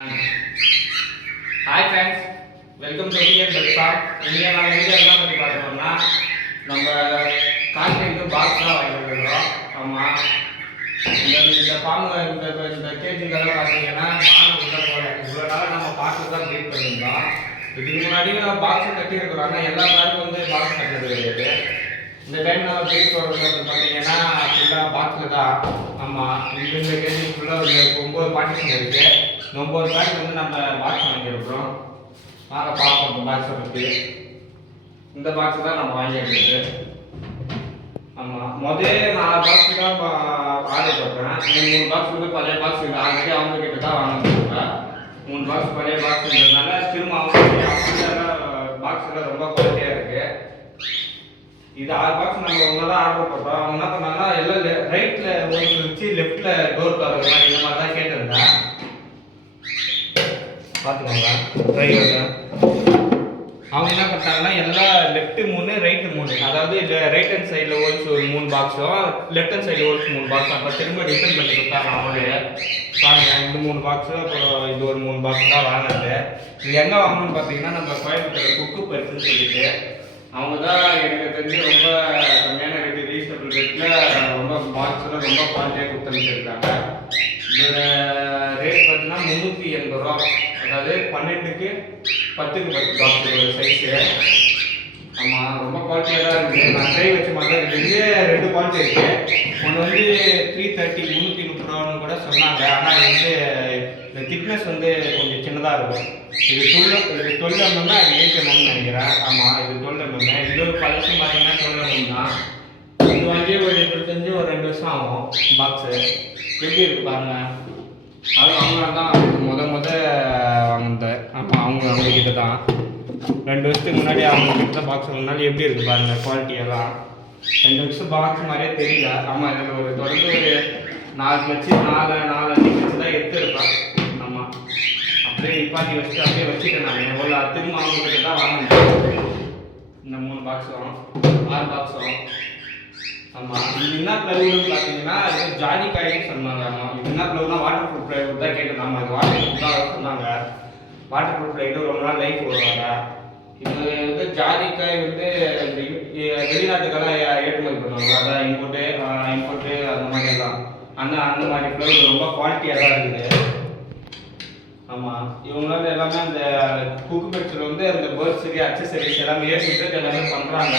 Hi friends, welcome to TINDIVANAM. இங்கே நம்ம video என்ன பற்றி பார்க்கணும்னா நம்ம கார்ட்லேருந்து பாக்ஸ் தான் வாங்கிட்டு இருக்கோம். ஆமாம், இந்த பாம்பு இந்த கேஜிங்கெல்லாம் பார்த்தீங்கன்னா பாம்பு உள்ள போகல. இவ்வளோ நாள் நம்ம பாக்ஸ் தான் ப்ரீட் பண்ணியிருந்தோம். இதுக்கு முன்னாடி நம்ம பாக்ஸை கட்டியிருக்கிறோம். ஆனால் எல்லா பேருக்கும் வந்து பாக்ஸ் கட்டுறது கிடையாது. இந்த டைம் நம்ம ப்ரீட் போடுறது பார்த்தீங்கன்னா ஃபுல்லாக பாக்ஸில் தான். ஆமாம், இந்த கேஜி ஃபுல்லாக ஒரு 9 பார்ட்டிஷன் இருக்குது. 9 பேக் வந்து நம்ம பாக்ஸ் வாங்கியிருக்கிறோம். வாங்க பார்ப்போம் இந்த பாக்ஸை பற்றி. இந்த பாக்ஸ் தான் நம்ம வாங்கியிருக்குது. ஆமாம், முதல் 4 பாக்ஸ் தான் ஆர்டர் பண்ணுறேன். 3 பாக்ஸ் வந்து பழைய பாக்ஸ் இல்லை. ஆல்ரெடி அவங்க கிட்ட தான் வாங்கியிருக்காங்க. 3 பாக்ஸ் பழைய பாக்ஸ் இருக்கிறதுனால திரும்ப அவங்க பாக்ஸ் எல்லாம் ரொம்ப குவாலிட்டியாக இருக்குது. இது 6 பாக்ஸ் நம்ம ஒன்றா தான் ஆர்டர் பண்ணுறோம். அவங்க என்ன பண்ணாங்கன்னா எல்லாம் ரைட்டில் ஒரு வச்சு லெஃப்ட்டில் டோர் தரது மாதிரி இந்த மாதிரி தான் கேட்டிருந்தேன். பார்த்துக்கோங்க, டிரைவர் அவங்க என்ன பண்ணுறாங்கன்னா எல்லாம் லெஃப்ட்டு 3 ரைட்டு 3, அதாவது ரைட் ஹேண்ட் சைடில் ஓல்ஸ் ஒரு 3 பாக்ஸும் லெஃப்ட் ஹேண்ட் சைடில் ஓல்ஸ் 3 பாக்ஸும். அப்போ திரும்ப ரிட்டர்ன் பண்ணி கொடுத்தாங்க அவங்களே. பாருங்கள், இந்த 3 பாக்ஸு அப்புறம் இது ஒரு 3 பாக்ஸ் தான் வாங்கினது. இது எங்கே வாங்கணும்னு பார்த்தீங்கன்னா நம்ம கோயம்புத்தூர் குக்கு பரிசுன்னு சொல்லிட்டு அவங்க தான் எனக்கு தெரிஞ்சு ரொம்ப கம்மியான ரேட்டு, ரீசனபிள் ரேட்டில் ரொம்ப பாக்ஸில் ரொம்ப குவாலிட்டியாக கொடுத்துருக்காங்க. இதோட ரேட் பார்த்தீங்கன்னா 380 ரூபா. அதாவது 12க்கு 10க்கு 10 பாக்ஸ் ஒரு சைஸு. ஆமாம், ரொம்ப குவாலிட்டியாக தான் இருக்குது. நான் ட்ரை வச்ச மாதிரி தான் இருக்குது. 2 குவாலிட்டி இருக்குது. ஒன்று வந்து 330 330 ரூபான்னு கூட சொன்னாங்க. ஆனால் இது வந்து இந்த திக்னஸ் வந்து கொஞ்சம் சின்னதாக இருக்கும். இது 12 mm, அது 8 mm நினைக்கிறேன். ஆமாம், இது 12 mm. இது ஒரு பழசு பார்த்தீங்கன்னா 12 mm தான். இது வாங்கி ஒரு 25 ஒரு 2 வருஷம் ஆகும் பாக்ஸு. எப்படி இருக்கு பாருங்கள். அது அவங்க தான் முத வாங்கினது. ஆமாம், அவங்கக்கிட்ட தான் 2 வருஷத்துக்கு முன்னாடி அவங்கக்கிட்ட தான் பாக்ஸ் முன்னாடி எப்படி இருக்குது பாருங்கள் குவாலிட்டியெல்லாம். 2 வருஷம் பாக்ஸ் மாதிரியே தெரியல. ஆமாம், இதில் ஒரு தொடர்ந்து ஒரு 4 வச்சு 4 வச்சு தான் எடுத்துருப்பேன். ஆமாம், அப்படியே நிப்பாட்டி வச்சு அப்படியே வச்சுட்டேன். நான் எவ்வளோ திரும்ப அவங்கக்கிட்ட தான் வாங்கினேன். இந்த 3 பாக்ஸும் 6 பாக்ஸும். ஆமாம், இது என்ன ப்ளவுன்னு பார்த்தீங்கன்னா இது ஜாதிக்காயின்னு சொன்னாங்க. ஆமாம், இது என்ன ப்ளவுனா வாட்டர் ப்ரூஃப் ப்ளைவுட் தான் கேட்டோம். நம்ம அது வாட்டர் ப்ரூஃப் தான் சொன்னாங்க. வாட்டர் ப்ரூஃப் ப்ளைவுட் ரொம்ப நாள் லைஃப் வருவாங்க. இது வந்து ஜாதிக்காய் வந்து வெளிநாட்டுக்கெல்லாம் ஏற்றுமதி பண்ணுவாங்க. அதான் இம்போர்ட்டு அந்த மாதிரி எல்லாம் அந்த மாதிரி ப்ளவுட் ரொம்ப குவாலிட்டியாக தான் இருக்குது. ஆமாம், இவங்களால எல்லாமே அந்த குக்கு பெட்ஸில் வந்து அந்த பேர்ட்ஸுக்கு அக்சசரிஸ் எல்லாமே ஏற்றிட்டு எல்லாமே பண்ணுறாங்க.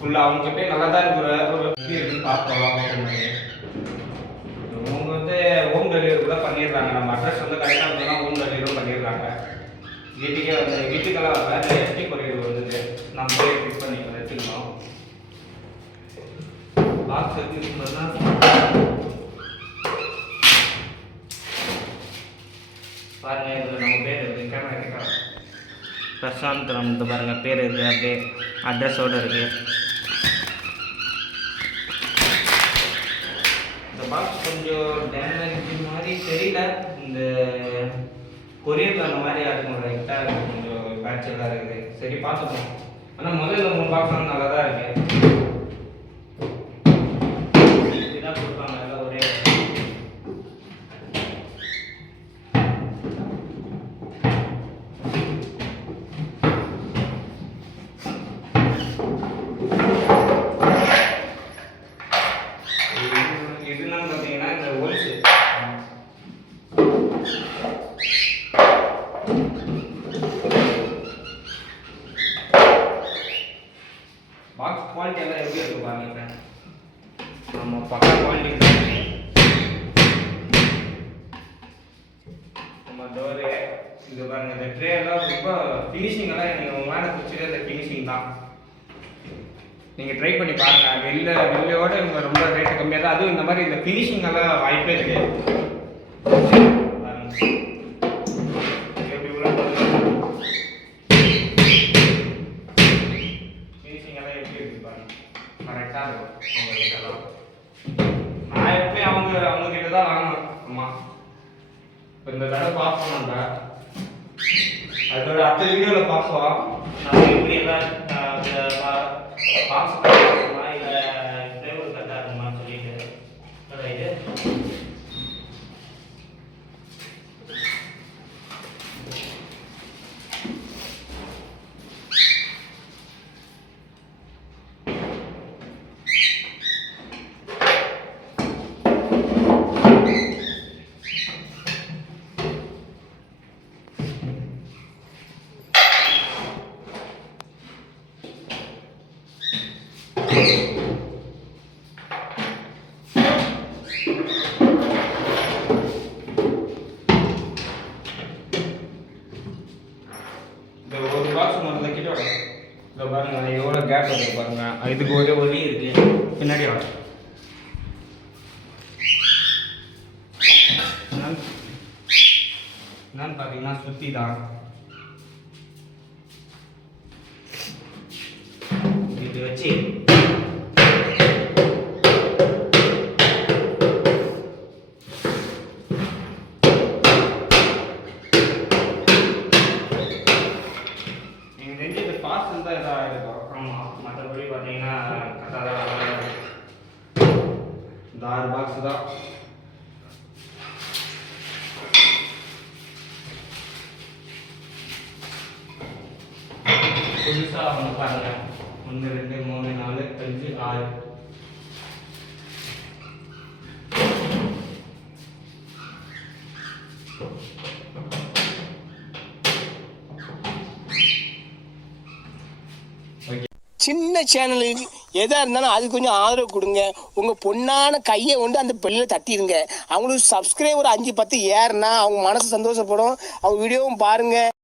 ஃபுல்லாக அவங்ககிட்ட நல்லா தான் இருக்குன்னு பார்ப்போம். அவங்க வந்து ஹோம் டெலிவரி கூட பண்ணிடுறாங்க. நம்ம அட்ரஸ் வந்து கரெக்டாக இருந்தோம்னா ஹோம் டெலிவரியும் பண்ணிடுறாங்க. வீட்டுக்கே வந்து வீட்டுக்கெல்லாம் வேறு எஸ்டி கொரியர் வந்தது. நம்ம போய் ஃபிக்ஸ் பண்ணி எடுத்துக்கணும். பாக்ஸ் எடுத்துக்கிட்டோம்னா பாருங்கள், இதில் நம்ம பேர் இருக்குது. கேமரா இருக்கா? பிரசாந்த் இந்த பாருங்கள் பேர் இருக்குது. அப்படியே அட்ரஸோடு இருக்குது. இந்த பாக்ஸ் கொஞ்சம் டேமேஜ் மாதிரி தெரியல. இந்த கொரியரில் அந்த மாதிரி இருக்கும். ரைட்டாக கொஞ்சம் பேட்செல்லாம் இருக்குது. சரி பார்த்துப்போம். ஆனால் முதல்ல 3 பாக்ஸ் வந்து நல்லா தான் இருக்குது. இதுதான் கொடுப்பாங்க எல்லாம் ஒரே இதுன்னு பார்த்தீங்கன்னா இந்த ஹோல்ஸு பாக்ஸ் குவாலிட்டி எல்லாம் எப்படி இருக்கு பாருங்க. நம்ம பக்கா குவாலிட்டி நம்ம டோரு இது பாருங்க. இந்த ட்ரே எல்லாம் ரொம்ப ஃபினிஷிங் எல்லாம் எனக்கு மேலே பிடிச்சது இந்த ஃபினிஷிங் தான். நீங்கள் ட்ரை பண்ணி பாருங்கள். வெளியோட இவங்க ரொம்ப ரேட்டு கம்மியாக தான். அதுவும் இந்த மாதிரி இந்த ஃபினிஷிங் எல்லாம் வாய்ப்பே இருக்குது. ஃபினிஷிங் எல்லாம் எப்படி இருக்குது பாருங்கள். கரெக்டாக இருக்கும் அவங்கக்கிட்டலாம். நான் எப்பவுமே அவங்கக்கிட்ட தான் வாங்கணும். ஆமாம், இப்போ இந்த தடவை பார்ப்போம். நம்ம அதோட அடுத்த வீடியோவில் பார்ப்போம். நம்ம எப்படி எல்லாம் பாக்ஸ் பண்ணுமா இல்லை ஃப்ளேவர் கரெக்டாக இருக்குமான்னு சொல்லிட்டு. இது இந்த ஒரு பாக்ஸ் முதல்ல கிட்ட வரும். இதை பாருங்க எவ்வளோ கேப் வருது பாருங்க. இதுக்கு ஒரே ஒலி இருக்கு. பின்னாடி வரும் என்னன்னு பார்த்தீங்கன்னா சுத்தி தான் இது வச்சு பாஸ் தான் இதாக இருக்கும். ஆமாம், மற்றபடி பார்த்தீங்கன்னா கரெக்டாக தான் இந்த 6 பாக்ஸ் தான். புதுசாக ஒன்று பாருங்க. 1 2 3 4 5 6. சின்ன சேனலுக்கு எதாக இருந்தாலும் அது கொஞ்சம் ஆதரவு கொடுங்க. உங்கள் பொண்ணான கையை கொண்டு அந்த பெல்லில் தட்டிடுங்க. அவங்களுக்கு சப்ஸ்கிரைபர் 5 10 ஏறுனா அவங்க மனசு சந்தோஷப்படும். அவங்க வீடியோவும் பாருங்கள்.